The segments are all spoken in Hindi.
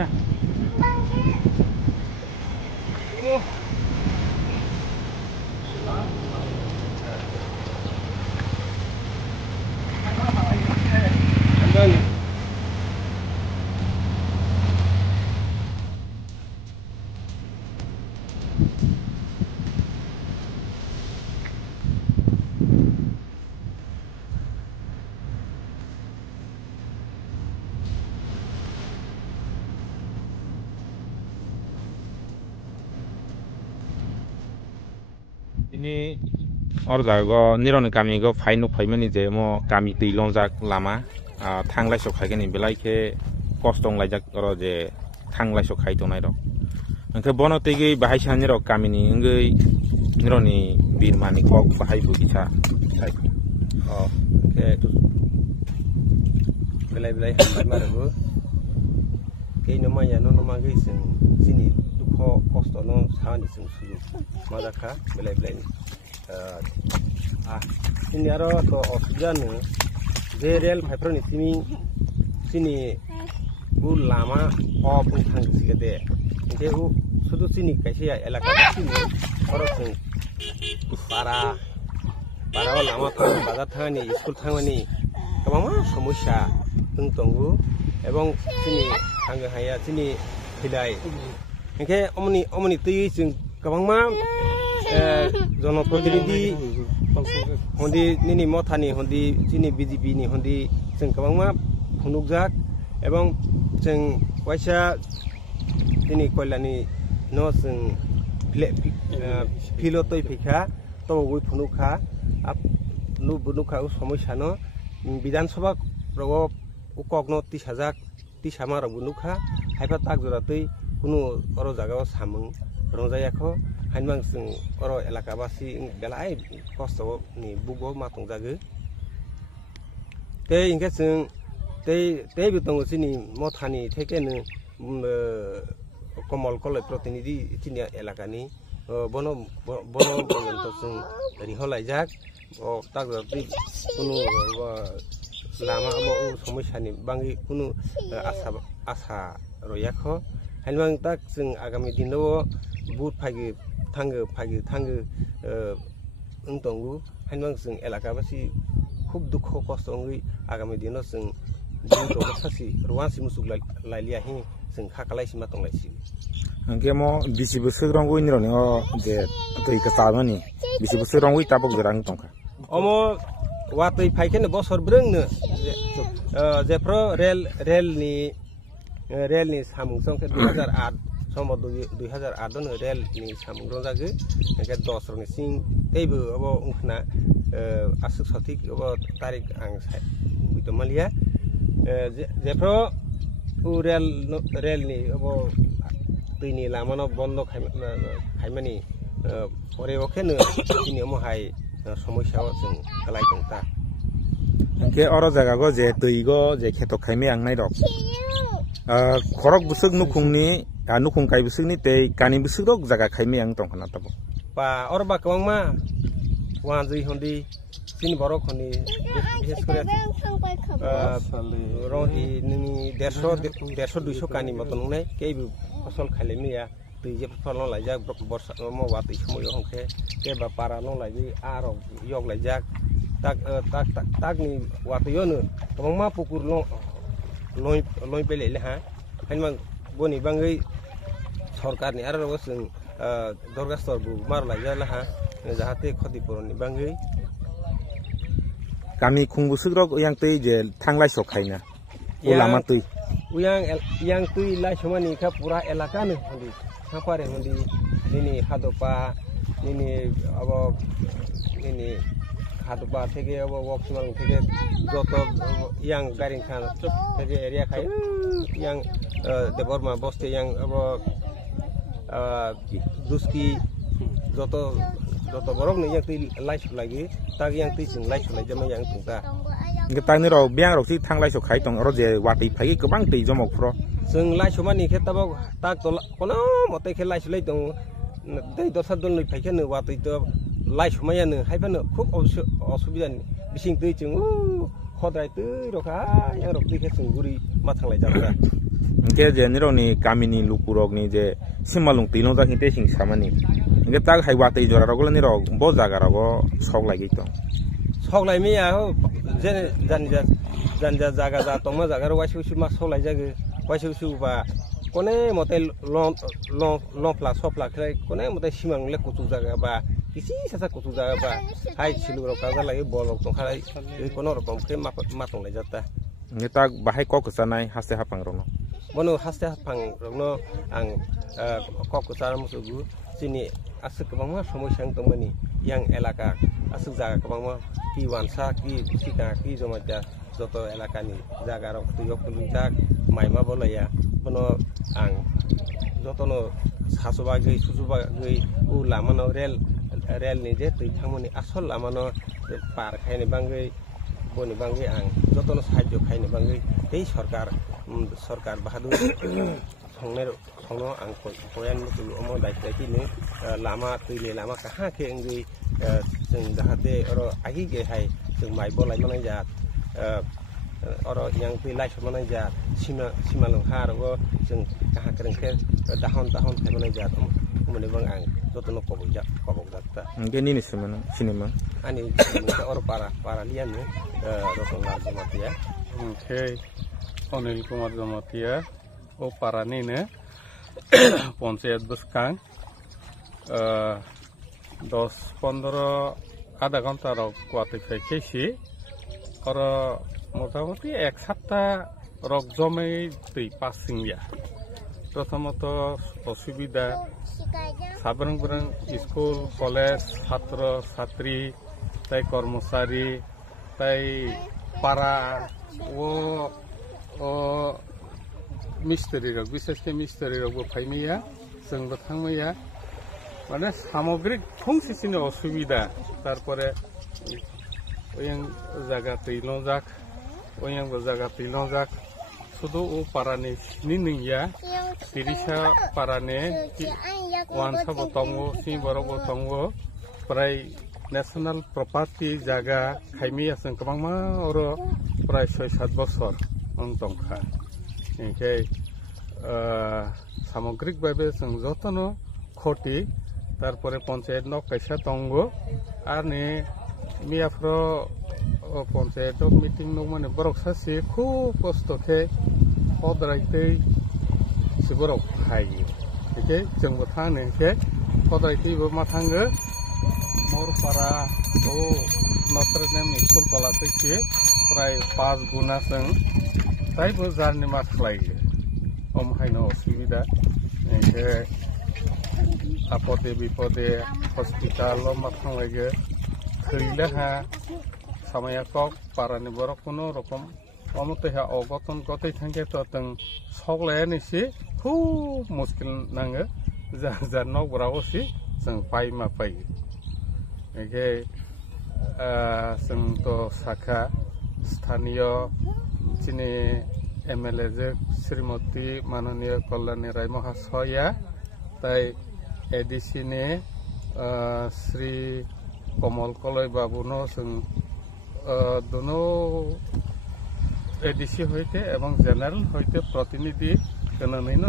ya. Ini orjago nironi kami go fainu faimani je mo kami tilongjak lama thanglai sok khaigani belai ke kostong laijak oro je thanglai sok khai tonai rok angke bono tegi bahai sani rok kami ni ngai nironi birmani kok bahai bu isa sai ke belai marago ke noma ya no noma gai sini dukho kosto no sani sing sulu madaka belai ni ini aro to oxygen je rel phaiproni sini bu lama o pung thang sigade ke u sudu sini kaisia elaka sini oro sing para lama to bazar thangani school thangani kabama samusya tungtongu ebong sini hangga haya sini hidai ke omni tui sing kabama जनप्रतिनिधि होंदी निनी मथानी होंदी चिनी बीजेपी नि होंदी जों गोबांमा फुनुकजाक एवं जों वाइसा दिनै कयलानि न जों फिलतै फैखा तबगै फुनुखा नु बुनुखा समस्या न विधानसभा रग उकगनो 30,000 मार बुनुखा हाइफा ताक जरातै कुनु अरो जागाव सामं रंजायाखो हाइनबां जों अरो एलाकाबासि बेलाय कस्तो नि बुगो मातंग जागो ते इंगे जों ते बितंग सिनि मथानि थेकेनो कमल कलेज प्रतिनिधि चिनि एलाकानि बनो बयन्त जों रिहलाइजाक तागराति कुनु लामा समस्यानि बांगि कुनु आशा रयाखो हाइनबां ताक जों आगामी दिनाव बुथ फागे उंतंगु हाइनबां जों एलाकाबासि खूब दुख कष्ट अंगै आगामी दिनाव जों बुथ सासि रुवासि मुसुक लाइलिया हि जों खाखालायसि मातंलायसि angke mo bisi busuk rongui nironi o je tui kasabani bisi busuk rongui tabok jerang tongka omo watui faikene bosor brengno je pro rel ni samung songke 2008 समर 2008 नो रेल नि सामुं रंजागो एके 10 रनि सिं तेबो अब उखना आसुक सथिक अब तारिख आं बितमालिया जेफ्रो उ रेल नि अब दैनि लामानो बन्द खायमानि परे ओखेनो दिनि मोहाय समस्या जों गलाय दंता angke oro jagago je teigo je kheto khaime angnai rok khorok busuk nukungni nukung kai busuk ni tei kani busuk rok jaga khaime ang tongkhana tabo pa orba kwangma wanjui hondi tin borok honi biশেষ করে রহি ni 150 200 kani moton nai keibu ফসল খাইলেমিয়া tui je ফসল লাইজাক বর্ষা mo watui সময় hongke ke ba para no laiji aro yok laijak tak ni watui no kwangma pukur loi pele le ha hainmang boni bangai सरकार नि आरो जों दरगास्तर बु मार लाइजाला हा जाहाथे खतिपुरन नि बांगै kami khungbusuk rok yang tei je thanglai sok khaina ulama tui yang tui lai somani kha pura elaka ne hondi thapare hondi nini hadopa nini abo nini hadopa theke abo woksimang theke joto yang garing khan theke area khai yang deborma boste yang abo duski joto borok ni yang tui lai sok lagi tag yang tui sing lai sok lai jama yang tungta nge tang ni ro biang rok ti thanglai sok khai tong oro je wati phai gobang tei jomok pro जों lai somani khe tabok tak to kono mote khe lai solai dong dei dosa dol noi phai khe no watui to lai somaya no haibano khub असुबिदा बिसिं tui जों खद्राय tui roka yang rok tui khe जों guri mathang lai jaba Ingke je nironi kamini lukurok ni je simalung tilong jak hinte sing samani. Ingke tak hai watei jora rogol nirok bo jaga rogo sok lagi to. Sok lai mi ya ho je jan jaga ja tongma jaga ro waisu ma sok lai jaga waisu ba kone motel long pla sopla krai kone motel simang le kutu jaga ba kisi sasa kutu jaga ba hai silu ro kaza lagi bolok tong khai kono rokom ke ma tong lai jata. Ingke tak bahai kok kesanai haste hapang rono. Bono haste hapang rono ang kok kesana musugu sini asuk kebangma somosyang tongmani yang elaka asuk jaga kebangma ki wansa ki sika ki jomaja joto elaka ni jaga rok tuyo kulintak maima bolaya bono ang joto no sasoba gei susuba gei u lamano rel ni je tui thangmani asol lamano par khaini bangai boni bangai ang joto no sahajjo khaini bangai ei सरकार बाहादुर संनो आं कोयान मुतु अमो दायित्व किने लामा तुइले लामा कहा के अंगै जों जाहाते अरो आगि गे हाय जों माइ बलाय मानाय जा अरो yang तुइलाय समानाय जा सिमा लंहा आरो जों कहा करंके दाहन खाय मानाय जा मने बang आं जतनो कबक जाता ngeni ni sinema ani अरो para lian ne रतन लाल Jamatia okay Anil Kumar Jamatia, o Paranine, Ponsayat Buskang, 10-15 আধা ঘন্টার কোয়ালিফাই খেয়েছি আর মোটামুটি এক সপ্তাহ রক জমে তুই পাসিং প্রথমত অসুবিধা সাবরং বরং স্কুল কলেজ ছাত্র ছাত্রী তাই কর্মচারী তাই পাড়া ও মিস্ত্রি রক বিশেষ করে মিস্ত্রি রকবো ফাইমাইয়া जोंबो थांमाया माने सामग्रिक फंसेसिनि असुबिदा तारपरे ओयं जागा तैलंजाक ओयंबो जागा तैलंजाक सुदु ओ पारानि निनिया तिरिसा पाराने वानसा बतंगो सि बरबो तंगो प्राय नेशनल प्रॉपर्टी जागा खाइमिया जों गोबांमा अरो प्राय 6-7 बছর अंतंखा इनके सामग्रिक भावे जों जतनो खति तारपरे पंचायत न कैसा दंगो आर ने मियाफ्रो पंचायत मीटिंग न माने बरक सासे खूब कस्तखे हद्रायतै सिबरक हायो एके जोंबो थांनो एके हद्रायतैबो मा थांगो मोरपारा ओ नत्रनेम स्कुल कलासैसे प्राय 5 गुना जों ताइबो जारनि मा खालायो omhaino असुबिदा एके आपदे विपदे हस्पिटाल मा थांलायगो थैलेहा सामायाकक पारानि बर कोनो रकम अमतेहा अगतन गतै थांगे तो तों सगलायानिसि खूब मुश्किल नाङो जा नक बरावसि जों पाइमा पाइ एके जों तो साखा स्थानीय चिनि एमएलए श्रीमती माननीय कल्याणी राय महाशया ताई एडीसी ने श्री कमल कलय बाबू नो जों दोनों एडीसी होइते एवं जेनेरल होइते प्रतिनिधि गननैनो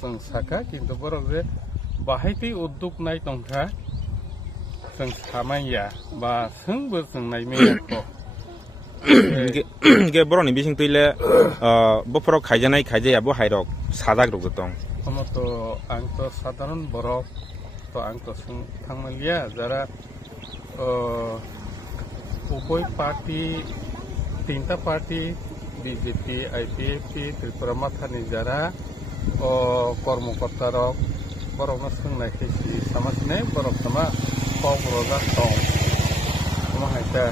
जों साखा किन्तु बरक जे बाहायति उद्योग नाय दंखा जों सामाया बा जोंबो जों नायमेयाखौ ge boroni bising tuile bopro khaijanai khaijaya bo hairok sajak rok dong kono to ang to sadharon borok to ang to thangmalia jara upoi party tinta party BJP IPP Tripura Mathani jara kormokorta rok borok no sungnai khaisi samasne borok sama kobrojak dong kono haita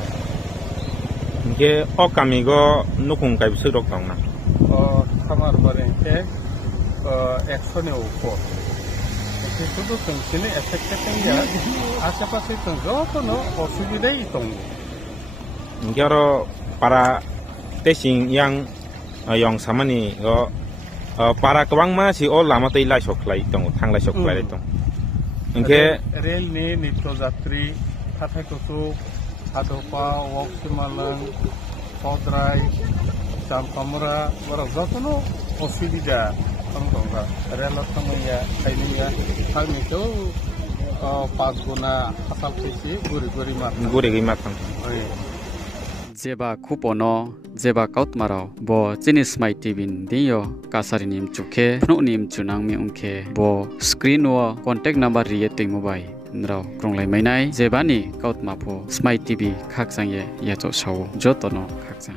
ge o kamigo nukung kai bisirok tongna kamar barengke 100 ni upor itu tuh sini efeknya ya asapase itu jotono osubidai tong ngero para tesing yang samani go para kawang ma si o lama tei lai soklai tong thanglai soklai tong ingke rel ni nitto jatri thathai kutu Hadopa, Woksimalang, Podrai, জামপামরা বড় যতনো অসুবিধা দंगा रेलर थांनाया खायनोया थांनायखौ 5 गुना हासाल खायसे गुरि माथां जेबा खुपनो जेबा काउटमाराव बो चिनिस माइ टिभिन दियो कासारिनिम चुखे फनुनिम चुनां मी उनखे बो स्क्रीन व कॉन्टेक्ट नंबर रिएटिंग मोबाइल नराव ग्रंलायमायनाय जेबानि काउटमाफो स्माइ टिभि खाकजांये याचो सावो जतनो खाकजा